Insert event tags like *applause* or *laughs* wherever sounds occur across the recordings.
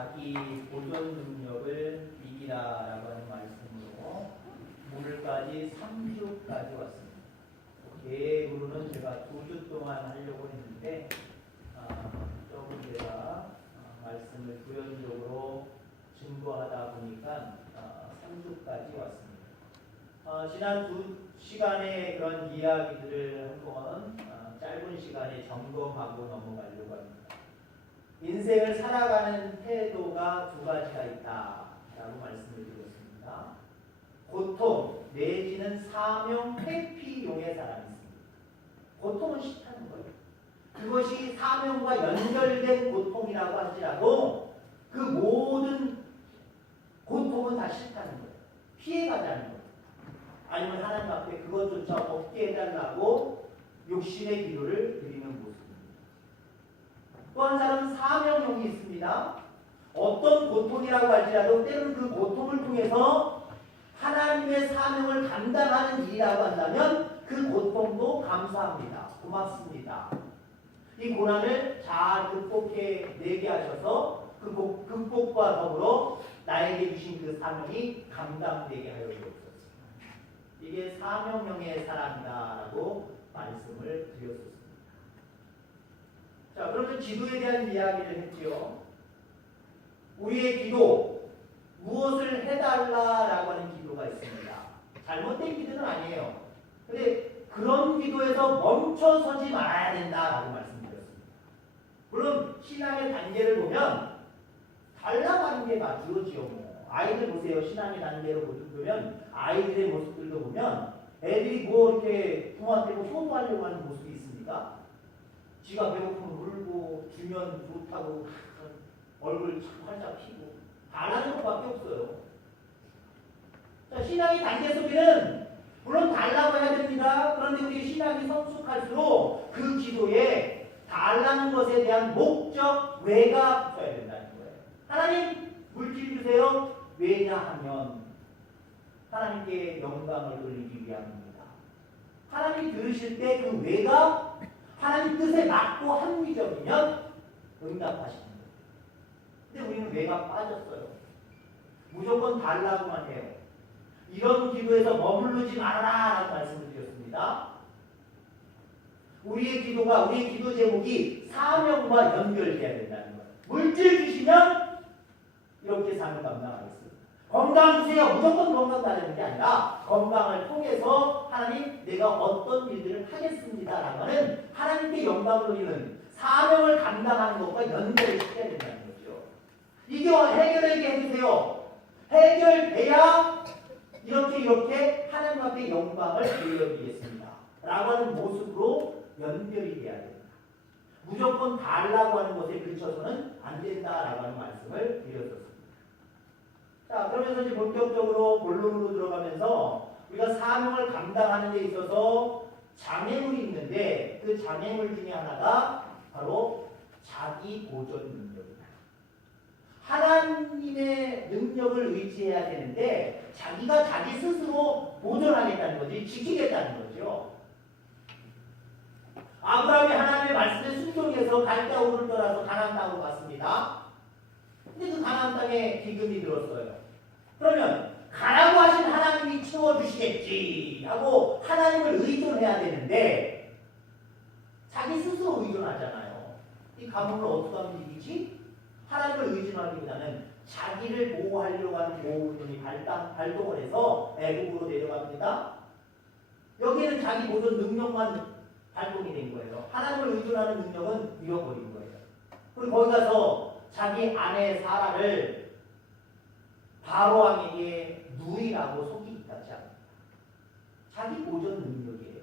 자기 보존 능력을 이기라라고 하는 말씀으로 오늘까지 3주까지 왔습니다. 예으로는 제가 두주 동안 하려고 했는데 아, 조금 제가 아, 말씀을 부연적으로 증거하다 보니까 아, 3주까지 왔습니다. 어, 지난 두 시간의 그런 이야기들을 한번 어, 짧은 시간에 점검하고 넘어가려고 합니다. 인생을 살아가는 태도가 두 가지가 있다라고 말씀을 드렸습니다. 고통 내지는 사명 회피용의 사람이 있습니다. 고통은 싫다는 거예요. 그것이 사명과 연결된 고통이라고 할지라도 그 모든 고통은 다 싫다는 거예요. 피해가자는 거예요. 아니면 하나님 앞에 그것조차 없게 해달라고 욕심의 기도를 드리는 모습입니다. 또 한 사람은 사명용이 있습니다. 어떤 고통이라고 할지라도 때로는 그 고통을 통해서 하나님의 사명을 감당하는 일이라고 한다면 그 고통도 감사합니다. 고맙습니다. 이 고난을 잘 극복해 내게 하셔서 그 복- 극복과 더불어 나에게 주신 그 사명이 감당되게 하여 주옵소서. 이게 사명형의 사람이다라고 말씀을 드렸었습니다. 자, 그러면 기도에 대한 이야기를 했지요. 우리의 기도, 무엇을 해달라라고 하는 기도가 있습니다. 잘못된 기도는 아니에요. 근데 그런 기도에서 멈춰서지 말아야 된다라고 말씀드렸습니다. 물론 신앙의 단계를 보면 하는 게 맞지요, 뭐. 아이들 보세요. 신앙의 단계로 보면 아이들의 모습들도 보면 애들이 뭐 이렇게 부모한테 뭐 효도하려고 하는 모습이? 지가 배고프면 울고 주면 좋다고 얼굴 참 활짝 피고 안 하는 것밖에 없어요. 자, 신앙의 단계 속에는 물론 달라고 해야 됩니다. 그런데 우리 신앙이 성숙할수록 그 기도에 달라는 것에 대한 목적, 왜가 붙어야 된다는 거예요. 하나님 물질 주세요. 왜냐하면 하나님께 영광을 돌리기 위함입니다. 하나님이 들으실 때그 왜가 하나님 뜻에 맞고 합리적이면 응답하시는 거예요. 근데 우리는 왜가 빠졌어요. 무조건 달라고만 해요. 이런 기도에서 머무르지 말아라 라고 말씀을 드렸습니다. 우리의 기도가 우리의 기도 제목이 사명과 연결돼야 된다는 거예요. 물질 주시면 이렇게 사명 감당하겠습니다. 건강 주세요. 무조건 건강 달라는 게 아니라 건강을 통해서 하나님 내가 어떤 일들을 하겠습니다라고 하는 하나님께 영광을 돌리는 사명을 감당하는 것과 연결을 시켜야 된다는 거죠. 이게 해결되게 해주세요. 해결돼야 이렇게 이렇게 하나님 앞에 영광을 돌려드리겠습니다. 라고 하는 모습으로 연결이 돼야 됩니다. 무조건 달라고 하는 것에 그쳐서는 안 된다라고 하는 말씀을 드렸었습니다. 자, 그러면서 이제 본격적으로 본론으로 들어가면서 우리가 사명을 감당하는 데 있어서 장애물이 있는데 그 장애물 중에 하나가 바로 자기 보존 능력입니다. 하나님의 능력을 의지해야 되는데 자기가 자기 스스로 보존하겠다는 거지 지키겠다는 거죠. 아브라함이 하나님의 말씀에 순종해서 갈대 우를 떠나서 가나안 땅으로 갔습니다. 근데 그 가나안 땅에 기근이 들었어요. 그러면 가라고 하신 하나님이 채워주시겠지 하고 하나님을 의존해야 되는데 자기 스스로 의존하잖아요. 이 가문을 어떻게 하면 이기지? 하나님을 의존하기보다는 자기를 보호하려고 하는 발동, 발동을 해서 애국으로 내려갑니다. 여기에는 자기 보존 능력만 발동이 된 거예요. 하나님을 의존하는 능력은 잃어버린 거예요. 그리고 거기 가서 자기 아내 사라를 바로왕에게 누이라고 속이기 같지 않습니다. 자기 보존 능력이에요.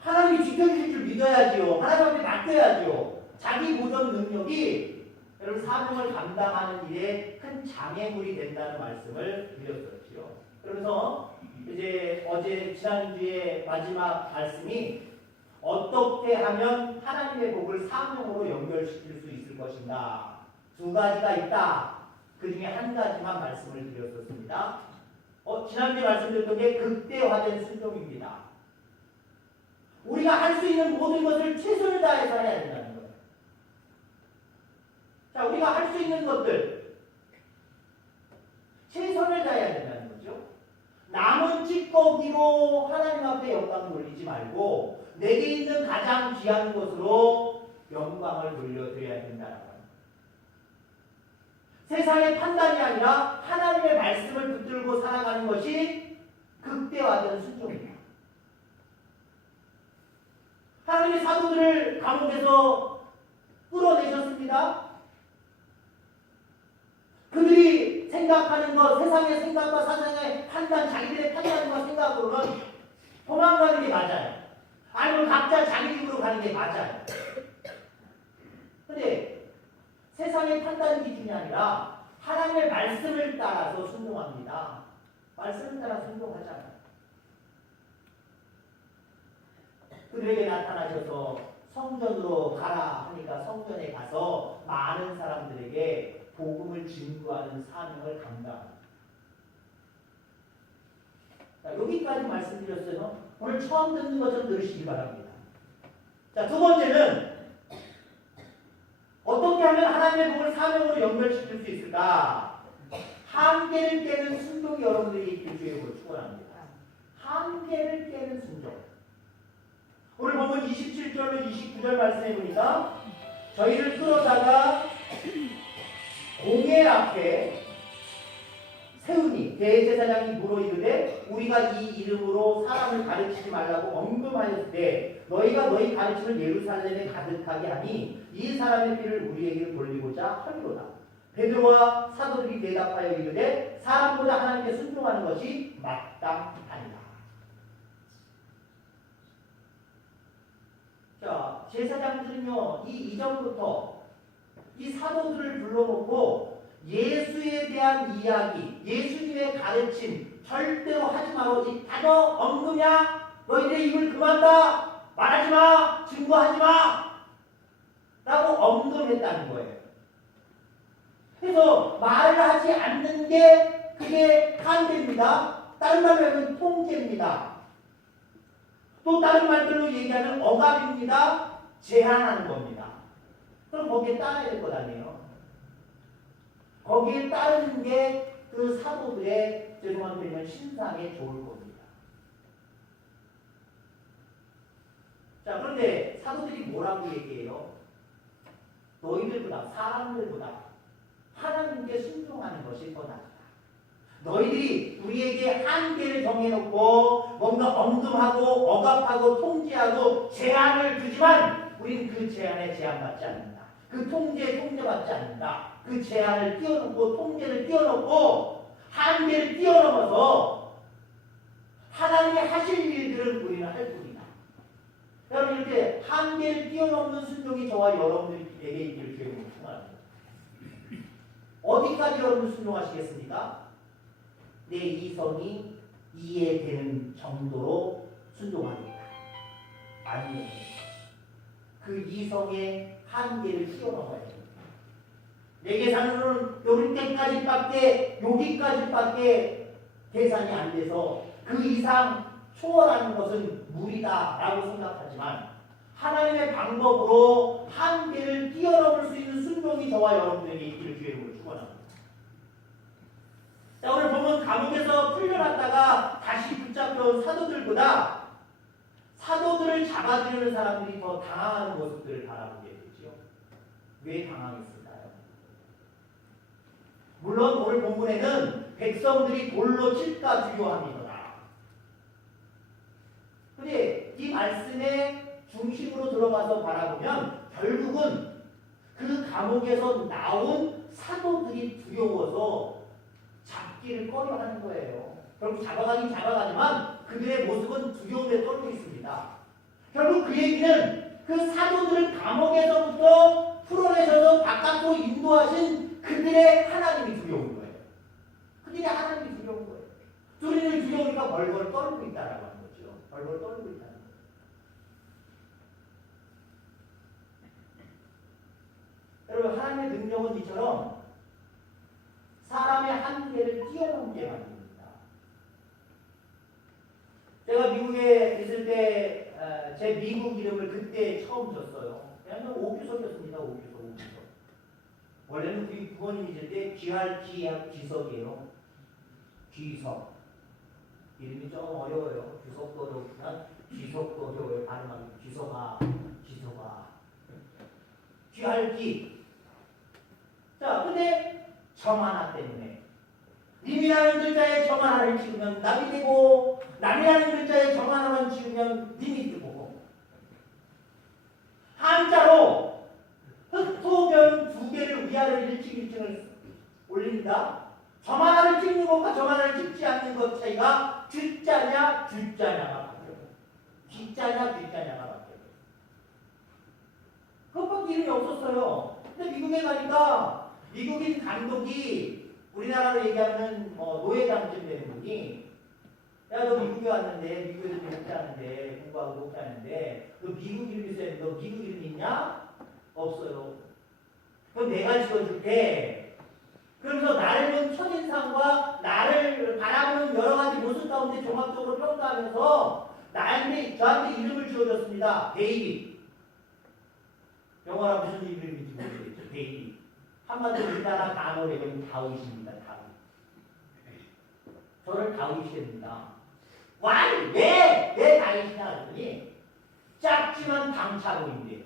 하나님이 지켜주실 줄 믿어야지요. 하나님 앞에 맡겨야지요. 자기 보존 능력이 여러분 사명을 감당하는 일에 큰 장애물이 된다는 말씀을 드렸었죠. 그러면서 이제 어제 지난주에 마지막 말씀이 어떻게 하면 하나님의 복을 사명으로 연결시킬 수 있을 것인가 두 가지가 있다. 그 중에 한 가지만 말씀을 드렸었습니다. 어, 지난주에 말씀드렸던 게 극대화된 순종입니다. 우리가 할 수 있는 모든 것을 최선을 다해서 해야 된다는 거예요. 자, 우리가 할 수 있는 것들, 최선을 다해야 된다는 거죠. 남은 찌꺼기로 하나님 앞에 영광을 돌리지 말고 내게 있는 가장 귀한 것으로 영광을 돌려드려야 된다는 거예요. 세상의 판단이 아니라 하나님의 말씀을 붙들고 살아가는 것이 극대화된 순종입니다. 하나님의 사도들을 감옥에서 끌어내셨습니다. 그들이 생각하는 것, 세상의 생각과 사상의 판단, 자기들의 판단과 생각으로는 도망가는 게 맞아요. 아니면 각자 자기 집으로 가는 게 맞아요. 근데 세상의 판단 기준이 아니라 하나님의 말씀을 따라서 순종합니다. 말씀을 따라 순종하잖아요. 그들에게 나타나셔서 성전으로 가라 하니까 성전에 가서 많은 사람들에게 복음을 증거하는 사명을 감당합니다. 자, 여기까지 말씀드렸어요. 오늘 처음 듣는 것처럼 들으시기 바랍니다. 자, 두 번째는 하면 하나님의 복을 사명으로 연결시킬 수 있을까? 한계를 깨는 순종이 주의 복을 축원합니다. 한계를 깨는 순종. 오늘 보면 27절로 29절 말씀해 보니까 저희를 끌어다가 공회 앞에 세우니 대제사장이 물어 이르되 우리가 이 이름으로 사람을 가르치지 말라고 언급하였을 때 너희가 너희 가르침을 예루살렘에 가득하게 하니 이 사람의 피를 우리에게 돌리고자 하리로다. 베드로와 사도들이 대답하여 이르되 사람보다 하나님께 순종하는 것이 마땅하니라. 자, 제사장들은요, 이 이전부터 이 사도들을 불러놓고 예수에 대한 이야기, 예수님의 가르침 절대로 하지 마라. 이 단어 언급냐? 너희들의 입을 그만다. 말하지 마. 증거하지 마. 라고 언급했다는 거예요. 그래서 말을 하지 않는 게 그게 한계입니다. 다른 말로 하면 통제입니다. 또 다른 말들로 얘기하는 억압입니다. 제한하는 겁니다. 그럼 거기에 따라야 될 것 아니에요? 거기에 따르는 게 그 사도들의 죄송한 표현 신상에 좋을 겁니다. 자, 그런데 사도들이 뭐라고 얘기해요? 너희들보다, 사람들보다 하나님께 순종하는 것이 더 낫다. 너희들이 우리에게 한계를 정해놓고 뭔가 언급하고 억압하고 통제하고 제한을 주지만 우리는 그 제한에 제한받지 않는다. 그 통제에 통제받지 않는다. 그 제한을 띄워놓고 통제를 띄워놓고 한계를 뛰어넘어서 하나님이 하실 일들을 우리는 할 뿐이다. 여러분 이렇게 한계를 뛰어넘는 순종이 저와 여러분들에게 있기를 주님으로 축원합니다. 어디까지 여러분 순종하시겠습니까? 내 이성이 이해되는 정도로 순종합니다. 아니요. 그 이성의 한계를 뛰어넘어야 됩니다. 내 계산으로는 여기 때까지밖에 여기까지밖에 계산이 안 돼서 그 이상 초월하는 것은 무리다라고 생각 하지만 하나님의 방법으로 한계를 뛰어넘을 수 있는 순종이 저와 여러분에게 있기를 이름으로 축원합니다. 자 오늘 보면 감옥에서 풀려났다가 다시 붙잡혀온 사도들보다 사도들을 잡아들이는 사람들이 더 당황하는 모습들을 바라보게 되죠. 왜 당황했을까요? 물론 오늘 본문에는 백성들이 돌로 칠까 두려워함이더라. 근데 이 말씀의 중심으로 들어가서 바라보면 결국은 그 감옥에서 나온 사도들이 두려워서 잡기를 꺼려 하는 거예요. 결국 잡아가긴 잡아가지만 그들의 모습은 두려움에 떨고 있습니다. 결국 그 얘기는 그 사도들을 감옥에서부터 풀어내셔서 바깥으로 인도하신 그들의 하나님이 두려운 거예요. 그들의 하나님이 두려운 거예요. 우리는 두려우니까 벌벌 떨고 있다라고 하는 거죠. 벌벌 떨고 있다는 거예요. 여러분 하나님의 능력은 이처럼 사람의 한계를 뛰어넘게 만듭니다. 제가 미국에 있을 때 제 미국 이름을 그때 처음 줬어요. 그냥 오규석이었습니다. 오규석, 오규석. 원래는 우리 부모님이 있을 때 귀할 귀학 귀석이에요. 귀석. 이름이 좀 어려워요. 귀석도 어렵지만 귀석도 어려워요. 발음하기. 귀석아, 귀석아. 귀할 귀. 자, 근데 점 하나 때문에 님이라는 글자에 점 하나를 찍으면 남이 되고 남이라는 글자에 점 하나만 찍으면 님이 되고 한자로 흑토변 두 개를 위아래로 일찍 일찍을 올린다. 점 하나를 찍는 것과 점 하나를 찍지 않는 것 차이가 쥐자냐 쥐자냐가 바뀌어요. 쥐자냐 쥐자냐가 바뀌어요. 그것밖에 이름이 없었어요. 근데 미국에 가니까 미국인 감독이 우리나라로 얘기하면 뭐 노예장쯤 되는 분이 야 너 미국에 왔는데 미국에서 목자하는데 공부하고 목자하는데 너 미국 이름 있어야 돼. 너 미국 이름 있냐? 없어요. 그럼 내가 지어줄게. 그러면서 나를 본 첫인상과 나를 바라보는 여러 가지 모습 가운데 종합적으로 평가하면서 나한테 저한테 이름을 지어줬습니다. 데이비. 영어라 무슨 이름인지 모르겠죠. 데이비. 한마디로 우리나라 단어로 얘기하면 다윗입니다. 다윗. 저를 다윗입니다. Why? 왜? 왜 다윗이냐 하더니 작지만 당차 보인대요.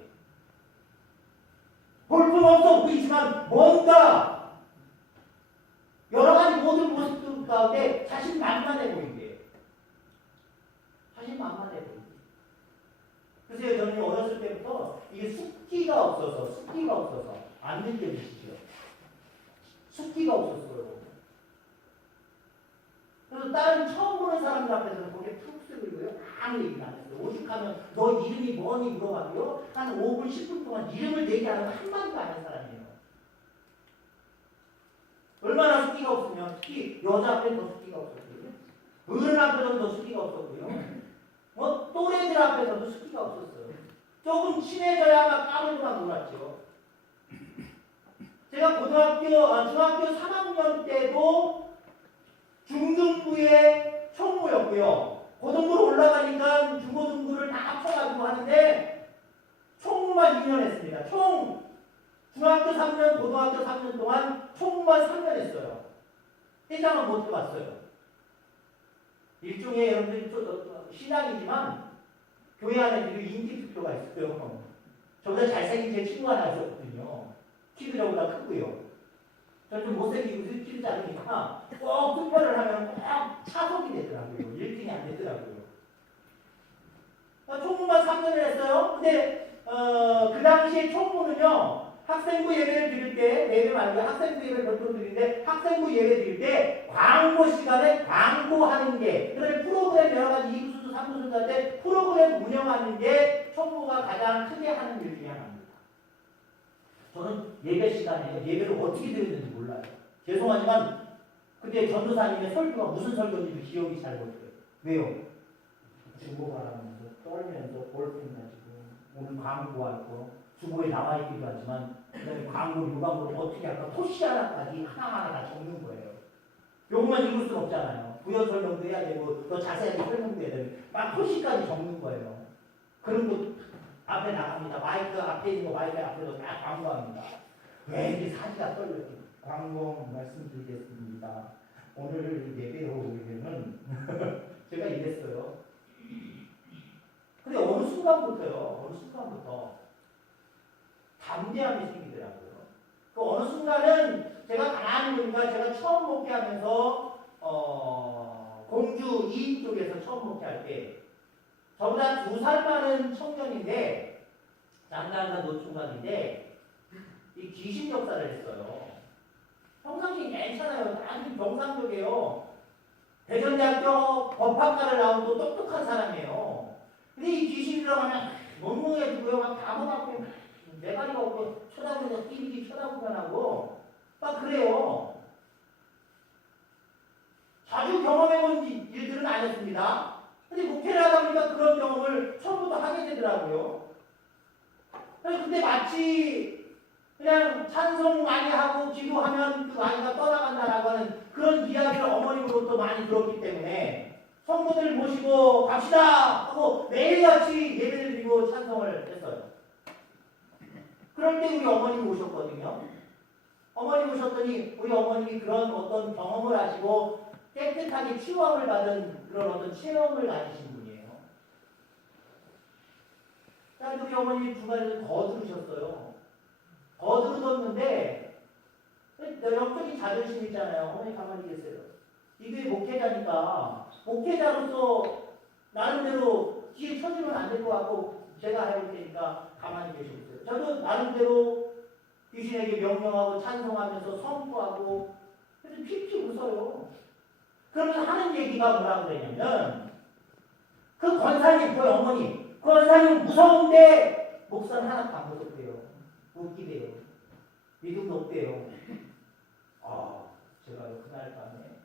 볼품없어 보이지만 뭔가 여러 가지 모든 모습들 가운데 자신 만만해 보인대요. 자신 만만해 보인대요. 그래서 저는 어렸을 때부터 이게 숫기가 없어서 숫기가 없어서 안 느껴지시 죠? 숫기가 없었어요. 그래서 다른 처음 보는 사람들 앞에서는 고개 푹 숙이고요. 아무 얘기를 안 했어요. 오죽하면 너 이름이 뭐니 물어봐도요. 한 5분, 10분 동안 이름을 내지 않으면 한마디도 안 한 사람이에요. 얼마나 숫기가 없으면 특히 여자 앞에는 더 숫기가 없었고요. 어른 앞에서는 더 숫기가 없었고요. 뭐 또래들 앞에서도 숫기가 없었어요. 조금 친해져야만 까불고만 놀았죠. 제가 고등학교, 아, 중학교 3학년 때도 중등부의 총무였고요. 고등부로 올라가니까 중고등부를 다 합쳐가지고 하는데 총무만 2년 했습니다. 총 중학교 3년, 고등학교 3년 동안 총무만 3년 했어요. 회장은 못 해봤어요. 일종의 또 신앙이지만 교회 안에 그 인기 투표가 있어요. 저보다 잘생긴 제 친구 하나 있었거든요. 키도 저보다 크고요. 저좀 못생기고 키도 작으니까 꼭 투표를 하면 꼭 차석이 되더라고요. 1등이 안 되더라고요. 어, 총무만 3년을 했어요. 근데 어, 그 당시에 총무는요. 학생부 예배를 드릴 때 예배 말고 학생부 예배를 별도로 드리는데 학생부 예배 드릴 때 광고 시간에 광고하는 게 그다음에 프로그램 여러 가지 2부순서 3부순서인데 프로그램 운영하는 게 총무가 가장 크게 하는 일 중에 하나입니다. 저는 예배 시간에 예배를 어떻게 드렸는지 몰라요. 죄송하지만 그때 전도사님의 설교가 무슨 설교인지 기억이 잘 못해요. 왜요? 중고가라면서 떨면서 볼펜 가지고 오늘 광고할 거 주보에 나와 있기도 하지만 광고 유광고를 어떻게 할까 토시 하나까지 하나하나 다 적는 거예요. 요것만 읽을 수는 없잖아요. 부연 설명도 해야 되고 더 자세하게 설명도 해야 되고 막 토시까지 적는 거예요. 그런 거 앞에 나갑니다. 마이크 앞에 있는 거 마이크 앞에서 딱 광고합니다. 왠지 사지가 떨려요. 광고 말씀드리겠습니다. 오늘 예배 오후에는 *laughs* 제가 이랬어요. 근데 어느 순간부터요. 어느 순간부터 담대함이 생기더라고요. 그 어느 순간은 제가 가만히 보니까 제가 처음 목회하면서 어, 공주 이인 쪽에서 처음 목회할 때 저보다 두 살 많은 청년인데 장단사 노총각인데 이 귀신 역사를 했어요. 평상시 괜찮아요. 아주 정상적이에요. 대전대학교 법학과를 나온 또 똑똑한 사람이에요. 근데 이 귀신이 들어가면 멍멍해지고요. 막 바보같고 내가리가 없고 쳐다보면서 띠리기 쳐다보면 하고 막 그래요. 자주 경험해본 일들은 아니었습니다. 근데 목회를 하다 보니까 그런 경험을 처음부터 하게 되더라고요. 그때 마치 그냥 찬송 많이 하고 기도하면 그 아이가 떠나간다라고 하는 그런 이야기를 어머님으로부터 많이 들었기 때문에 성도들 모시고 갑시다 하고 매일같이 예배를 드리고 찬송을 했어요. 그럴 때 우리 어머님이 오셨거든요. 어머님 오셨더니 우리 어머님이 그런 어떤 경험을 하시고 깨끗하게 치유함을 받은 그런 어떤 체험을 가지신 분이에요. 자, 우리 어머니 중간에 거두르셨어요. 거두르셨는데 영적인 자존심 있잖아요. 어머니 가만히 계세요. 이게 목회자니까 목회자로서 나름대로 뒤에 쳐주면 안 될 것 같고 제가 해볼 테니까 가만히 계시겠어요. 저도 나름대로 귀신에게 명령하고 찬송하면서 선포하고 그래서 픽픽 웃어요. 그러면서 하는 얘기가 뭐라고 그러냐면 그 권사님, 그 어머니, 그 권사님 무서운데 목사는 안 무섭대요. 웃기대요. 믿음도 없대요. 아, 제가 그날 밤에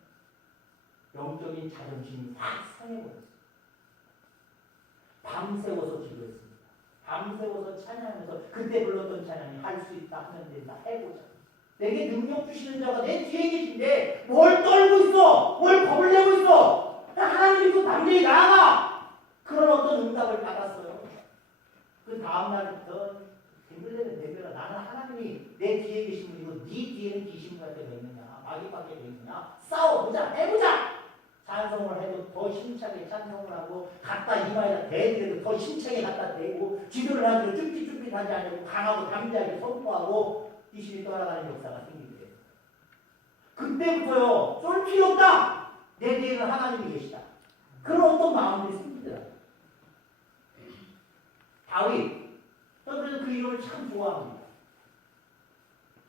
영적인 자존심이 확 상해버렸어요. 밤새워서 기도했습니다. 밤새워서 찬양하면서 그때 불렀던 찬양이 할 수 있다 하면 된다 해보자. 내게 능력 주시는 자가 내 뒤에 계신데 뭘 떨고 있어? 뭘 겁을 내고 있어? 하나님 믿고 당장히 나아가! 그런 어떤 응답을 받았어요. 그 다음날부터 댕글대는 대별아 나는 하나님이 내 뒤에 계신 분이고 네 뒤에는 귀신 같은 가 있느냐 마귀밖에 있느냐 싸워보자 해보자 찬송을 해도 더 힘차게 찬송을 하고 갖다 이마에다 대들에도 더 힘차게 갖다 대고 기도를 하도 쭈삣쭈삣하지 않고 강하고 담대하게 선포하고 귀신이 떠나가는 역사가 생기게 돼요. 그때부터요 쏠 필요 없다 내 뒤에는 하나님이 계시다 그런 어떤 마음들이 생기더라고요. 다윗 저는 그래서 그 이름을 참 좋아합니다.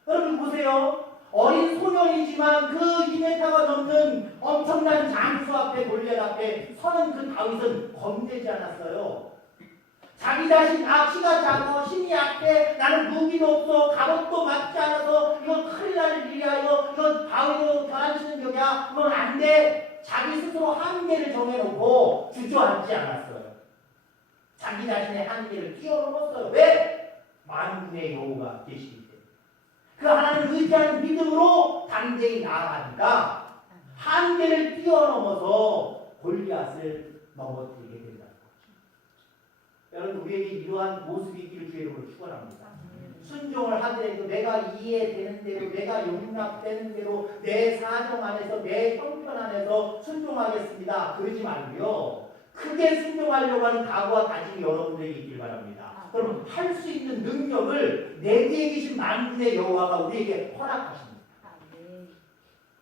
여러분 보세요. 어린 소년이지만 그 2m가 넘는 엄청난 장수 앞에 골리앗 앞에 서는 그 다윗은 겁내지 않았어요. 자기 자신 아 키가 작아 힘이 약해 나는 무기도 없어 갑옷도 맞지 않아서 이건 큰일 날 일이야 이건 다윗으로 결함치는 격이야 그건 안돼 자기 스스로 한계를 정해놓고 주저앉지 않았어요. 자기 자신의 한계를 뛰어넘었어요. 왜? 만군의 여호가 계시기. 그 하나님을 의지하는 믿음으로 담대히 나아가니까 한계를 뛰어넘어서 골리앗을 넘어뜨리게 된다는 거죠. 여러분 우리에게 이러한 모습이 있기를 주의 이름으로 축원합니다. 순종을 하더라도 내가 이해되는 대로 내가 용납되는 대로 내 사정 안에서 내 형편 안에서 순종하겠습니다. 그러지 말고요. 크게 순종하려고 하는 각오와 다짐이 여러분들에게 있길 바랍니다. 그러면 할 수 있는 능력을 내게 계신 만군의 여호와가 우리에게 허락하십니다.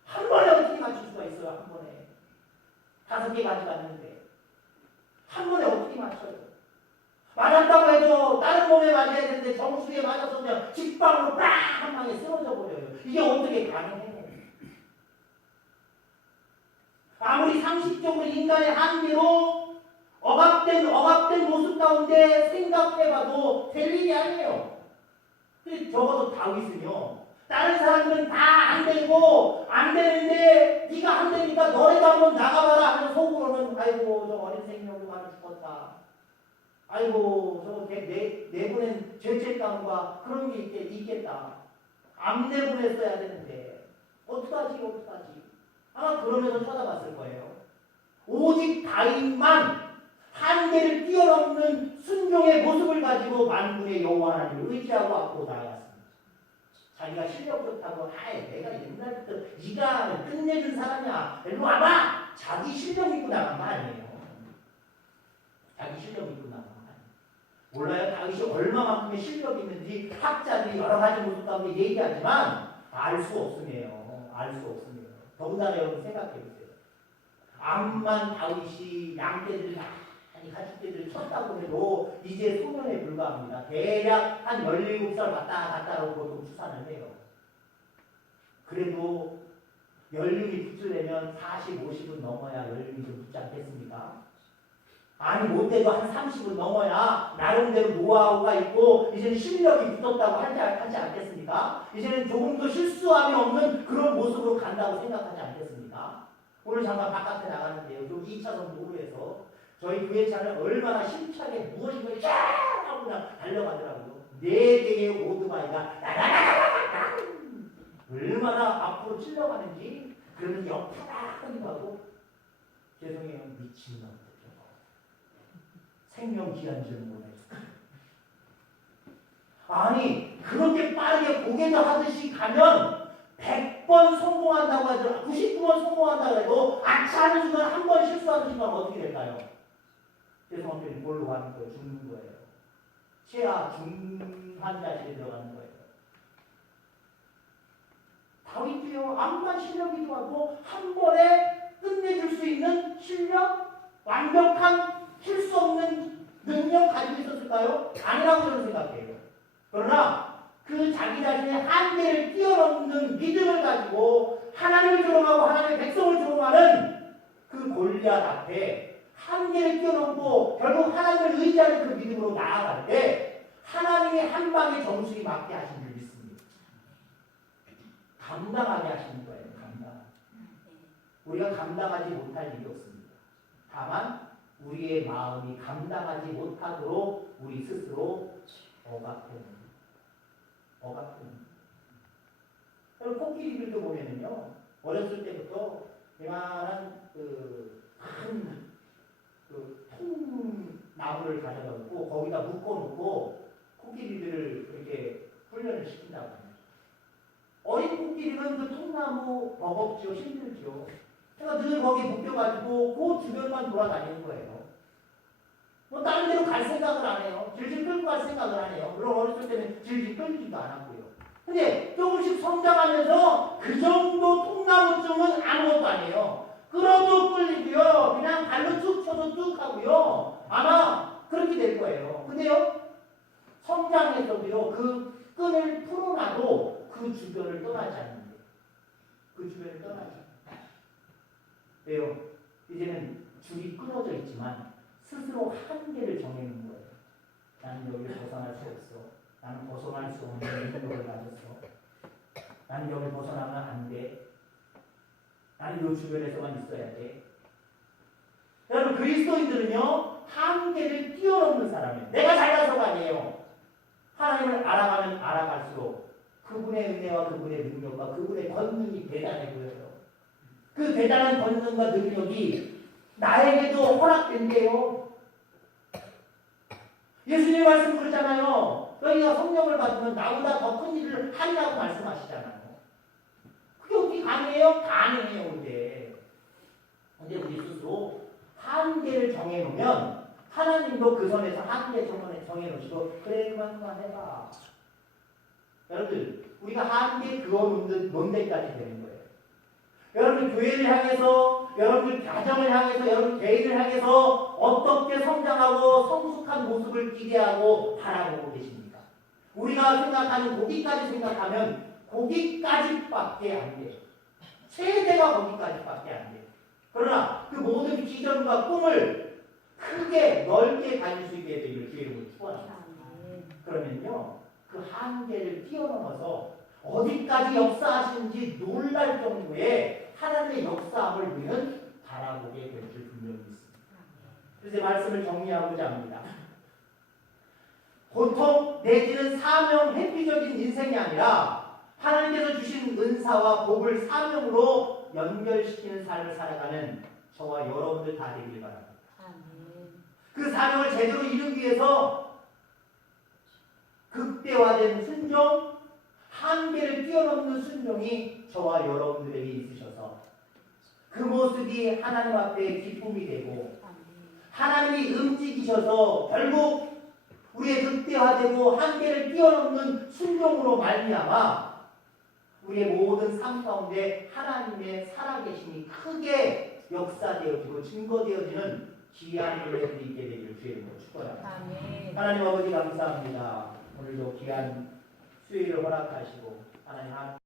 한 번에 어떻게 맞출 수가 있어요? 한 번에 다섯 개 가져갔는데 한 번에 어떻게 맞춰요? 맞았다고 해도 다른 몸에 맞아야 되는데 정수에 맞아서 그냥 직방으로 빡한 방에 쓰러져 버려요. 이게 어떻게 가능해요? 아무리 상식적으로 인간의 한계로 억압된 억압된 모습 가운데 생각해봐도 될 일이 아니에요. 적어도 다윗은요. 다른 사람들은 다 안 되고 안 되는데 네가 안 되니까 너네도 한번 나가봐라 하는 속으로는 아이고 저 어린 생명도 많이 죽었다. 아이고 저거 내, 내, 내보낸 죄책감과 그런 게 있겠, 있겠다. 안 내보냈어야 되는데 어떡하지 어떡하지 아마 그러면서 쳐다봤을 거예요. 오직 다윗만 한계를 뛰어넘는 순종의 모습을 가지고 만군의 여호와 하나님을 의지하고 앞으로 나아갔습니다. 자기가 실력 좋다고 아이 내가 옛날부터 네가 끝내준 사람이야 일로 와봐 자기 실력 믿고 나간 거 아니에요. 자기 실력 믿고 나간 거 아니에요. 몰라요 다윗이 얼마만큼의 실력이 있는지 학자들이 여러 가지 모습 가운데 얘기하지만 알 수 없음이에요. 알 수 없음이에요. 더군다나 여러분 생각해 보세요. 암만 다윗이 양떼들을 많 이 가축떼들을 쳤다고 해도 이제 소년에 불과합니다. 대략 한 17살 갔다 갔다라고 보통 추산을 해요. 그래도 연륜이 붙으려면 40, 50은 넘어야 연륜이 좀 붙지 않겠습니까? 아니 못해도 한 30은 넘어야 나름대로 노하우가 있고 이제는 실력이 붙었다고 하지, 하지 않겠습니까? 이제는 조금 더 실수함이 없는 그런 모습으로 간다고 생각하지 않겠습니까? 오늘 잠깐 바깥에 나가는데요. 여기 2차선 도로에서 저희 교회 차는 얼마나 힘차게 무엇인가 쫙 하고 달려가더라고요. 네 개의 오토바이가 나나나나나나 얼마나 앞으로 찔러가는지 그러면 옆타닥하기도 하고 죄송해요 미친놈들 생명 귀한 줄 몰라요. 아니 그렇게 빠르게 고개도 하듯이 가면 100번 성공한다고 성공하다 99번 성공한다 해도 아차 하는 순간 한 번 실수하는 순간 어떻게 될까요? 죄송합니다. 뭘로 가는 거예요? 죽는 거예요. 최하 중환자실에 들어가는 거예요. 다윗도요 암만 실력이 좋아도 한 번에 끝내줄 수 있는 실력, 완벽한 실수 없는 능력 가지고 있었을까요? 아니라고 저는 생각해요. 그러나 그 자기 자신의 한계를 뛰어넘는 믿음을 가지고 하나님을 조롱하고 하나님의 백성을 조롱하는 그 골리앗 앞에 한계를 뛰어넘고 결국 하나님을 의지하는 그 믿음으로 나아갈 때 하나님이 한 방에 정수리 맞게 하신 줄 믿습니다. 감당하게 하시는 거예요. 감당. 우리가 감당하지 못할 일이 없습니다. 다만 우리의 마음이 감당하지 못하도록 우리 스스로 억압해요. 억압해요. 여러분 코끼리들도 보면은요 어렸을 때부터 이만한 그큰 그 통 나무를 가져다 놓고 거기다 묶어 놓고 코끼리들을 이렇게 훈련을 시킨다고 합니다. 어린 코끼리는 그 통나무 버겁죠, 힘들죠. 그러니까 늘 거기 묶여가지고 그 주변만 돌아다니는 거예요. 뭐 다른 데로 갈 생각을 안 해요. 질질 끌고 갈 생각을 안 해요. 물론 어렸을 때는 질질 끌지도 않았고요. 근데 조금씩 성장하면서 그 정도 통나무쯤은 아무것도 아니에요. 끌어도 끌리고요. 그냥 발로 쭉 쳐도 쭉 하고요. 아마 그렇게 될 거예요. 근데요, 성장에서도요, 그 끈을 풀어놔도 그 주변을 떠나지 않는 거예요. 그 주변을 떠나지 않는 거예요. 왜요? 이제는 줄이 끊어져 있지만 스스로 한계를 정해놓는 거예요. 나는 여기를 벗어날 수 없어. 나는 벗어날 수 없는 능력을 가졌어. 나는 여기 벗어나면 안 돼. 나는 이 주변에서만 있어야 돼. 여러분 그리스도인들은요 한계를 뛰어넘는 사람이에요. 내가 잘나서가 아니에요. 하나님을 알아가면 알아갈수록 그분의 은혜와 그분의 능력과 그분의 권능이 대단해 보여요. 그 대단한 권능과 능력이 나에게도 허락된대요. 예수님 말씀 그러잖아요. 너희가 성령을 받으면 나보다 더 큰 일을 하리라고 말씀하시잖아요. 가능해요? 가능해요, 근데. 근데 우리 스스로 한계를 정해놓으면 하나님도 그 선에서 한계 정해, 정해놓으시고 그래 그만 그만 해봐. 여러분들 우리가 한계 그어놓는 논데까지 되는 거예요. 여러분 교회를 향해서 여러분들 가정을 향해서 여러분 개인을 향해서 어떻게 성장하고 성숙한 모습을 기대하고 바라보고 계십니까? 우리가 생각하는 거기까지 생각하면 거기까지밖에 안 돼요. 최대가 거기까지밖에 안 돼요. 그러나 그 모든 비전과 꿈을 크게 넓게 가질 수 있게 되기를 주의 이름으로 축원합니다. 그러면요 그 한계를 뛰어넘어서 어디까지 역사하시는지 놀랄 정도의 하나님의 역사함을 우리는 바라보게 될 줄 분명히 있습니다. 그래서 말씀을 정리하고자 합니다. 고통 내지는 사명 회피적인 인생이 아니라 하나님께서 은사와 복을 사명으로 연결시키는 삶을 살아가는 저와 여러분들 다 되길 바랍니다. 그 사명을 제대로 이루기 위해서 극대화된 순종, 한계를 뛰어넘는 순종이 저와 여러분들에게 있으셔서 그 모습이 하나님 앞에 기쁨이 되고 하나님이 움직이셔서 결국 우리의 극대화되고 한계를 뛰어넘는 순종으로 말미암아 우리의 모든 삶 가운데 하나님의 살아계심이 크게 역사되어지고 증거되어지는 귀한 은혜들이 있게 되기를 주의 이름으로 축원합니다. 하나님 아버지 감사합니다. 오늘도 귀한 수요일을 허락하시고 하나님 한